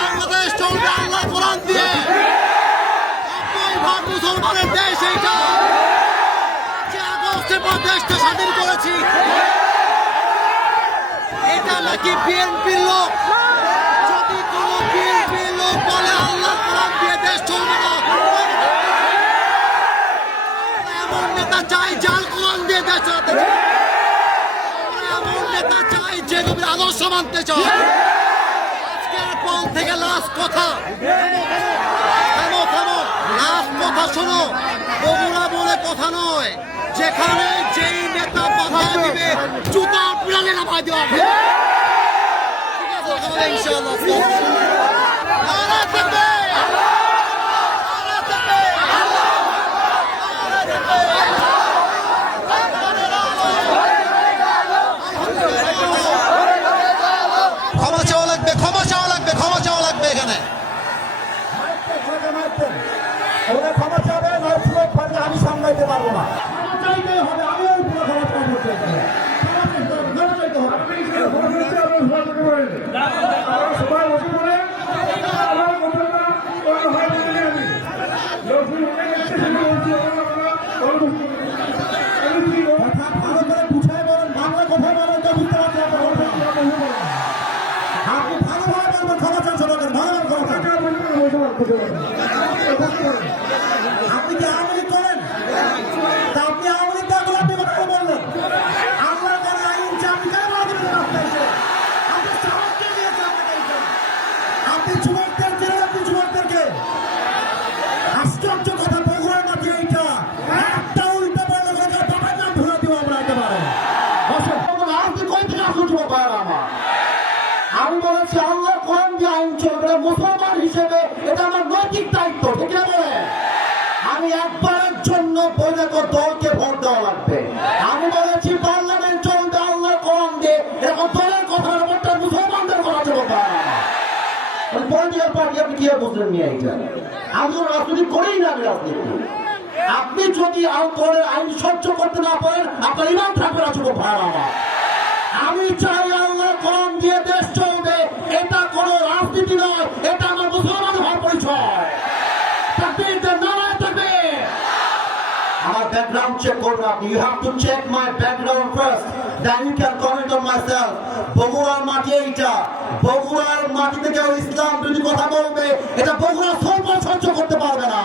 বাংলাদেশ চলবে আল্লাহ কোরআন দিয়ে। 90% মুসলমানের দেশ এইটা। 5 আগস্টের পর দেশটা স্বাধীন করেছি। এটা নাকি বিএনপির লোক? যদি কোনো বিএনপির লোক বলে আল্লাহ কোরআন দিয়ে দেশ চলবে না, এমন নেতা চাই যার কোরআন দিয়ে দেশ চালাতে চায়। এমন নেতা চাই যে নবীর আদর্শ মানতে চায়। আজকের পর থেকে লাস্ট কথা, লাস্ট কথা শোনো। বগুড়া বলে কথা নয়, যেখানে যেই নেতা বাধা দিবে জুতা পিড়ালে নামাই দেওয়া হবে। ঠিক আছে, ইনশাআল্লাহ। ক্ষমা চাওয়া লাগবে, ক্ষমা চাওয়া লাগবে, ক্ষমা চাওয়া লাগবে এখানে। ক্ষমা চাবে আমি সামলাইতে পারবো না। চাইতে হবে, আমিও ক্ষমা চাইতে হবে। আপনি কি আওয়ামী লীগ করেন? তা আপনি আওয়ামী লীগ না করলে আপনি কথা বললেন। আমরা যারা আইন চাপি আপনি যুবকদের জেলে, আপনি যুবকদেরকে আশ্চর্য কথা। বগুড়ার মাঠে এইটা একটা উল্টা পাল্টা করে বাবার নাম ধরে দিব আমরা একেবারে। আপনি কই থেকে আসুন যুবক ভাইয়েরা আমার? আমি বলেছি আল্লাহ কোরআন দিয়ে আইন চলবে, মুসলমান হিসেবে এটা আমার নৈতিক দায়িত্ব। ঠিক না বলে আমি একবারের জন্য বৈধ দলকে ভোট দেওয়া লাগবে। আমি বলেছি পার্লামেন্ট চলবে আল্লাহ কোরআন দিয়ে, এরকম দলের কথা ব্যাপারটা মুসলমানদের করা চলবে না। পলিটিক্যাল পার্টি আপনি কি বুঝলেন নিয়ে এইটা? আমি রাজনীতি করেই না। আমি রাজনীতি, আপনি যদি দলের আইন সহ্য করতে না পারেন আপনার ইমান থাকবে না যুবক ভাই আমার। আমি চাই আল্লাহ কোরআন দিয়ে দেশ চলবে, এটা কোনো রাজনীতি নয়, এটা আমার মুসলমান হওয়ার পরিচয়। আমার ব্যাকগ্রাউন্ড চেক করবেন আপনি। You have to check my background first, then you can comment on myself. বগুড়ার মাটি এইটা, বগুড়ার মাটি থেকে ইসলাম যদি কথা বলবে, এটা বগুড়া সহ্য করতে পারবে না।